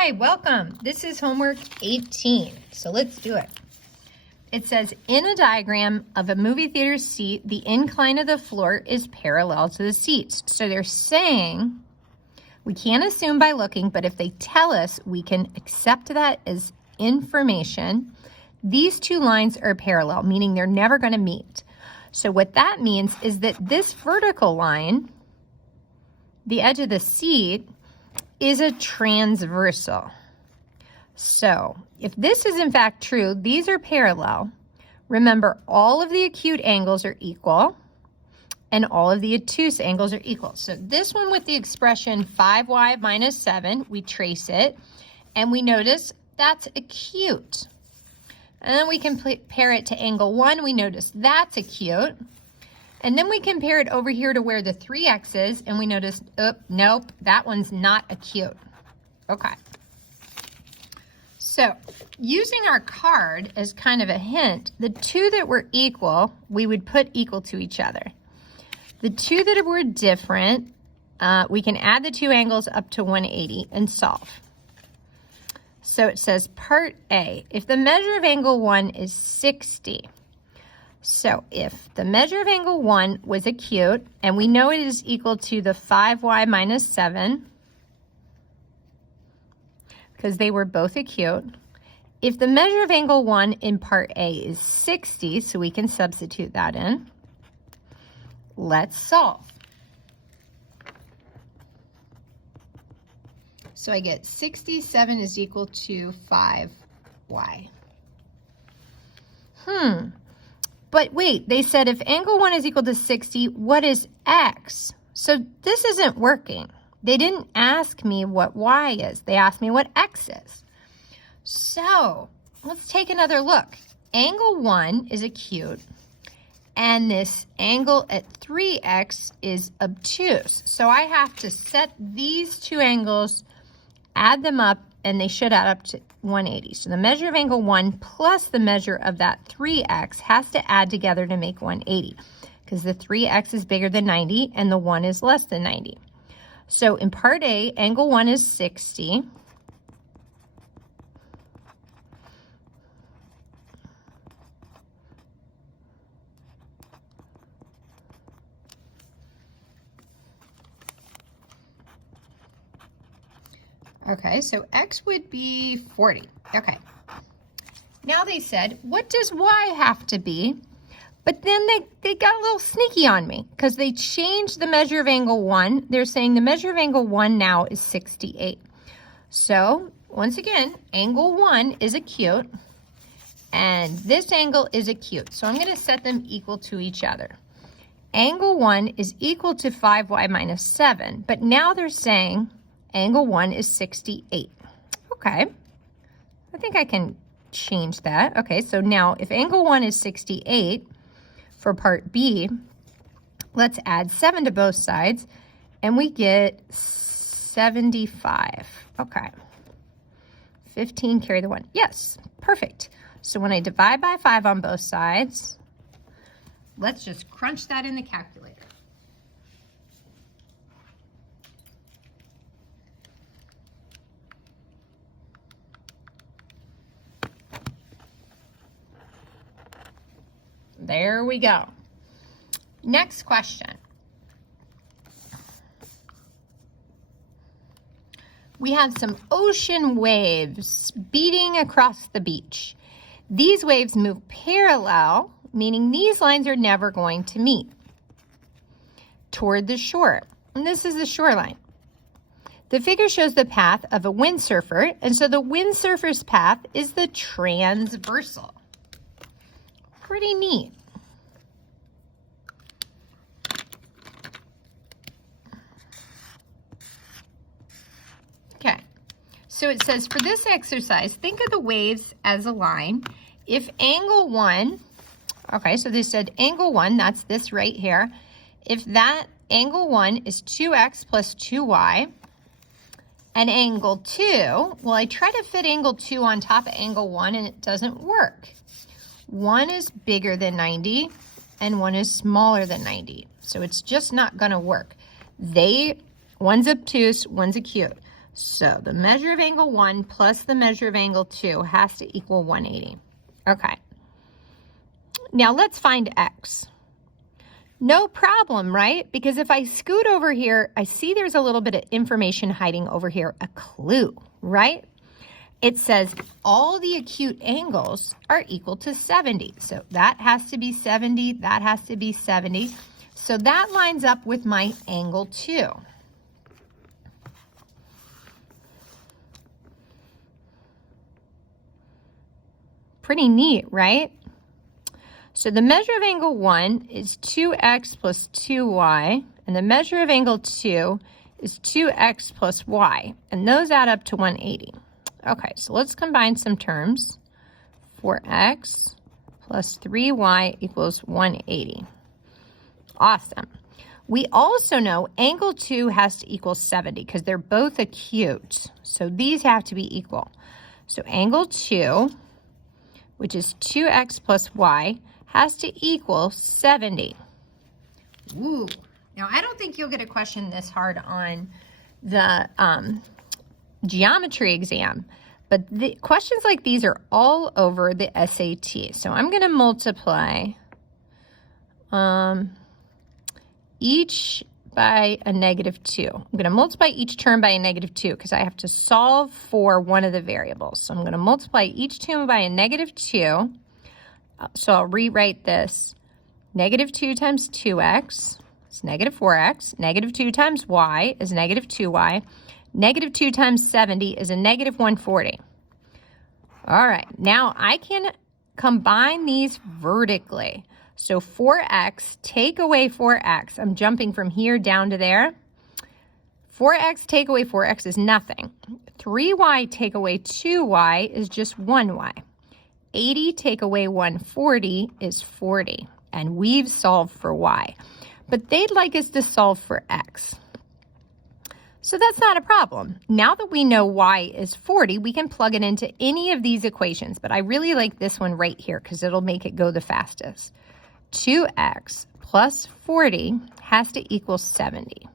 Hi, welcome. This is homework 18, so let's do it. It says, in a diagram of a movie theater seat, the incline of the floor is parallel to the seats. So they're saying, we can't assume by looking, but if they tell us, we can accept that as information. These two lines are parallel, meaning they're never going to meet. So what that means is that this vertical line, the edge of the seat, is a transversal. So if this is in fact true, these are parallel. Remember, all of the acute angles are equal and all of the obtuse angles are equal. So this one with the expression 5y minus 7, we trace it and we notice that's acute. And then we compare it to angle 1, we notice that's acute. And then we compare it over here to where the 3x is, and we notice, nope, that one's not acute. Okay. So, using our card as kind of a hint, the two that were equal, we would put equal to each other. The two that were different, we can add the two angles up to 180 and solve. So it says part A, if the measure of angle 1 is 60, so if the measure of angle 1 was acute, and we know it is equal to the 5y minus 7, because they were both acute, if the measure of angle 1 in part A is 60, so we can substitute that in, let's solve. So I get 67 is equal to 5y. But wait, they said if angle 1 is equal to 60, what is x? So this isn't working. They didn't ask me what y is. They asked me what x is. So let's take another look. Angle 1 is acute, and this angle at 3x is obtuse. So I have to set these two angles, add them up, and they should add up to 180. So the measure of angle 1 plus the measure of that 3x has to add together to make 180, because the 3x is bigger than 90 and the 1 is less than 90. So in part A, angle 1 is 60. Okay, so x would be 40. Okay. Now they said, what does y have to be? But then they got a little sneaky on me because they changed the measure of angle 1. They're saying the measure of angle 1 now is 68. So once again, angle 1 is acute and this angle is acute. So I'm going to set them equal to each other. Angle 1 is equal to 5y minus 7, but now they're saying angle 1 is 68. Okay, I think I can change that. Okay, so now if angle 1 is 68 for part B, let's add 7 to both sides and we get 75. Okay, 15 carry the 1. Yes, perfect. So when I divide by 5 on both sides, let's just crunch that in the calculator. There we go. Next question. We have some ocean waves beating across the beach. These waves move parallel, meaning these lines are never going to meet, toward the shore. And this is the shoreline. The figure shows the path of a windsurfer, and so the windsurfer's path is the transversal. Pretty neat. Okay, so it says for this exercise, think of the waves as a line. If angle 1, okay, so they said angle 1, that's this right here. If that angle 1 is 2x plus 2y, and angle 2, well, I try to fit angle 2 on top of angle 1 and it doesn't work. One is bigger than 90 and one is smaller than 90. So it's just not going to work. One's obtuse, one's acute. So the measure of angle 1 plus the measure of angle 2 has to equal 180. Okay. Now let's find x. No problem, right? Because if I scoot over here, I see there's a little bit of information hiding over here, a clue, right? It says all the acute angles are equal to 70. So that has to be 70, that has to be 70. So that lines up with my angle 2. Pretty neat, right? So the measure of angle 1 is 2x plus 2y, and the measure of angle 2 is 2x plus y, and those add up to 180. Okay, so let's combine some terms. 4x plus 3y equals 180. Awesome. We also know angle 2 has to equal 70 because they're both acute, so these have to be equal. So angle 2, which is 2x plus y, has to equal 70. Ooh. Now, I don't think you'll get a question this hard on the geometry exam, but the questions like these are all over the SAT. So I'm going to multiply each by a -2. I'm going to multiply each term by a -2 because I have to solve for one of the variables. So I'm going to multiply each term by a -2. So I'll rewrite this. -2 times 2x is -4x. -2 times y is -2y. -2 times 70 is a -140. All right, now I can combine these vertically. So 4x, take away 4x. I'm jumping from here down to there. 4x take away 4x is nothing. 3y take away 2y is just 1y. 80 take away 140 is 40. And we've solved for y. But they'd like us to solve for x. So that's not a problem. Now that we know y is 40, we can plug it into any of these equations. But I really like this one right here because it'll make it go the fastest. 2x plus 40 has to equal 70.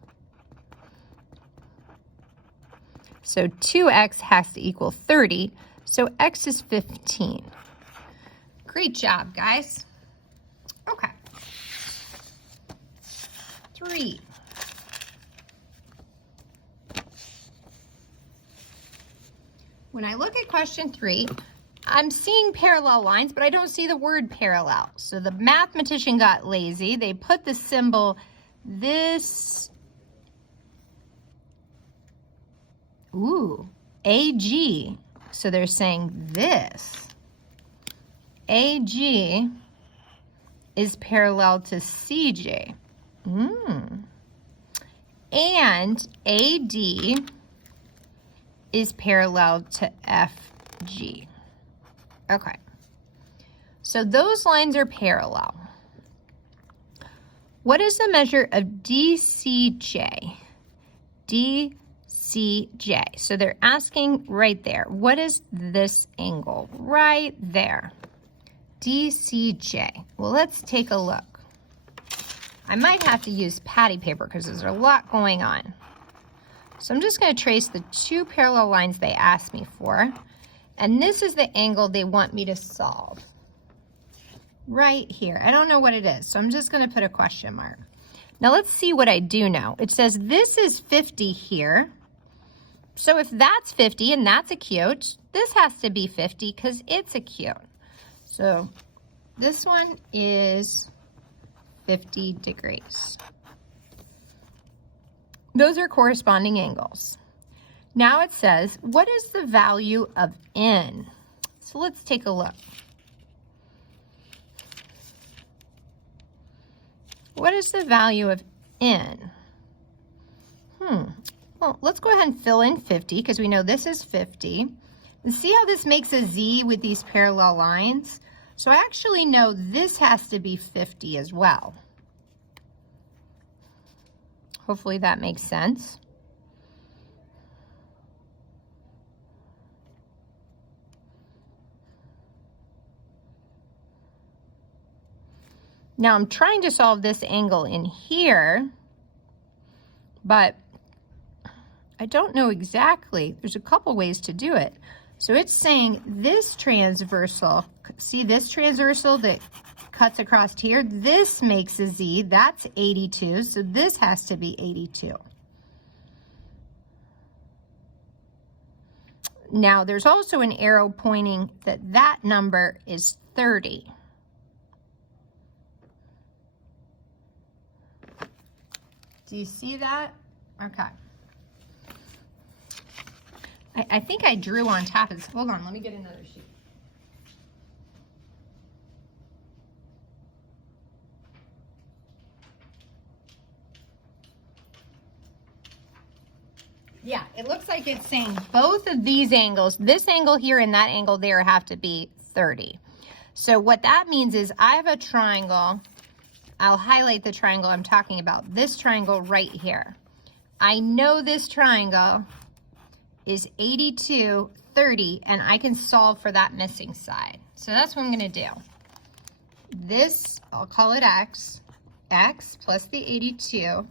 So 2x has to equal 30, so x is 15. Great job, guys. Okay. 3. When I look at question 3, I'm seeing parallel lines, but I don't see the word parallel. So the mathematician got lazy. They put the symbol this, AG. So they're saying this. AG is parallel to CJ. And AD is parallel to FG. Okay, so those lines are parallel. What is the measure of DCJ? DCJ. So they're asking right there, what is this angle? Right there. DCJ. Well, let's take a look. I might have to use patty paper because there's a lot going on. So I'm just going to trace the 2 parallel lines they asked me for. And this is the angle they want me to solve. Right here. I don't know what it is, so I'm just going to put a question mark. Now let's see what I do know. It says this is 50 here. So if that's 50 and that's acute, this has to be 50 because it's acute. So this one is 50 degrees. Those are corresponding angles. Now it says, what is the value of n? So let's take a look. What is the value of n? Well, let's go ahead and fill in 50 because we know this is 50. And see how this makes a Z with these parallel lines? So I actually know this has to be 50 as well. Hopefully that makes sense. Now I'm trying to solve this angle in here, but I don't know exactly. There's a couple ways to do it. So it's saying this transversal, see this transversal that cuts across here, this makes a Z, that's 82, so this has to be 82. Now there's also an arrow pointing that that number is 30. Do you see that? Okay. I think I drew on top of this. Hold on, let me get another sheet. Yeah, it looks like it's saying both of these angles, this angle here and that angle there, have to be 30. So what that means is I have a triangle. I'll highlight the triangle I'm talking about. This triangle right here. I know this triangle is 82, 30, and I can solve for that missing side. So that's what I'm gonna do. This, I'll call it X. X plus the 82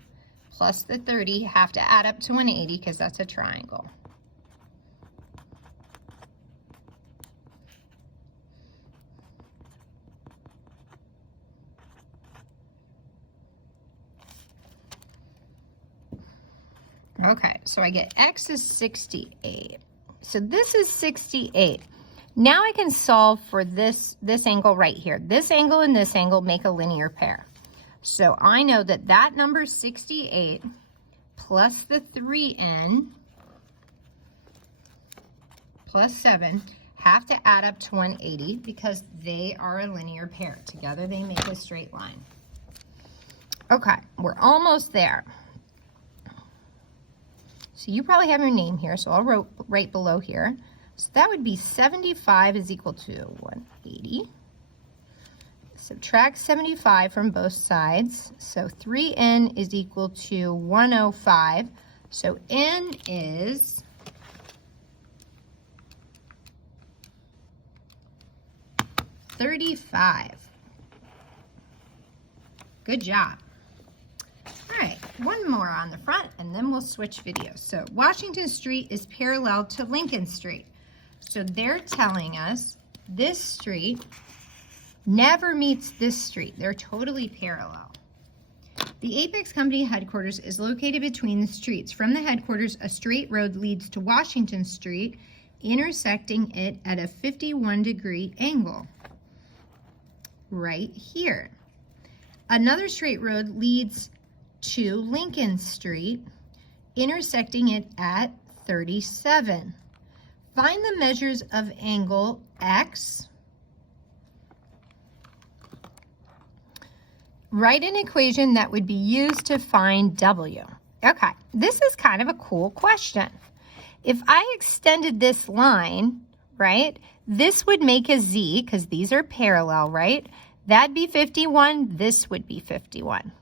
plus the 30 have to add up to 180 because that's a triangle. Okay, so I get X is 68. So this is 68. Now I can solve for this angle right here. This angle and this angle make a linear pair. So I know that that number 68 plus the 3n plus 7 have to add up to 180 because they are a linear pair. Together they make a straight line. Okay, we're almost there. So you probably have your name here, so I'll write below here. So that would be 75 is equal to 180. Subtract 75 from both sides. So 3n is equal to 105. So n is 35. Good job. All right, one more on the front and then we'll switch videos. So Washington Street is parallel to Lincoln Street. So they're telling us this street never meets this street. They're totally parallel. The Apex Company headquarters is located between the streets. From the headquarters, a straight road leads to Washington Street, intersecting it at a 51-degree angle right here. Another straight road leads to Lincoln Street, intersecting it at 37. Find the measures of angle X. Write an equation that would be used to find W. Okay, this is kind of a cool question. If I extended this line, right, this would make a Z, because these are parallel, right? That'd be 51, this would be 51.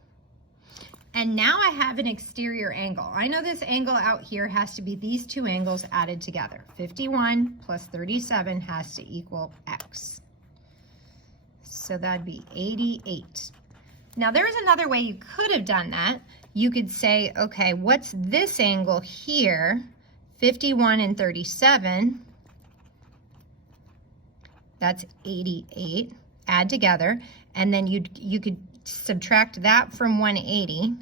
And now I have an exterior angle. I know this angle out here has to be these two angles added together. 51 plus 37 has to equal X. So that'd be 88. Now there's another way you could have done that. You could say, okay, what's this angle here? 51 and 37. That's 88. Add together, and then you could subtract that from 180.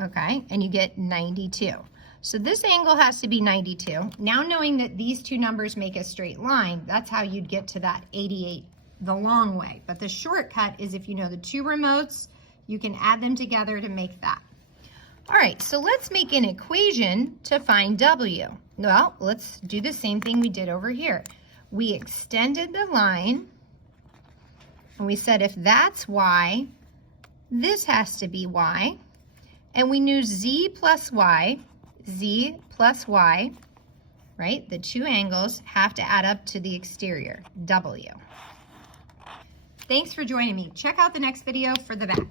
Okay, and you get 92. So this angle has to be 92. Now knowing that these two numbers make a straight line, that's how you'd get to that 88 the long way. But the shortcut is if you know the two remotes, you can add them together to make that. All right, so let's make an equation to find W. Well, let's do the same thing we did over here. We extended the line, and we said if that's Y, this has to be Y. And we knew Z plus Y, right? The two angles have to add up to the exterior, W. Thanks for joining me. Check out the next video for the back.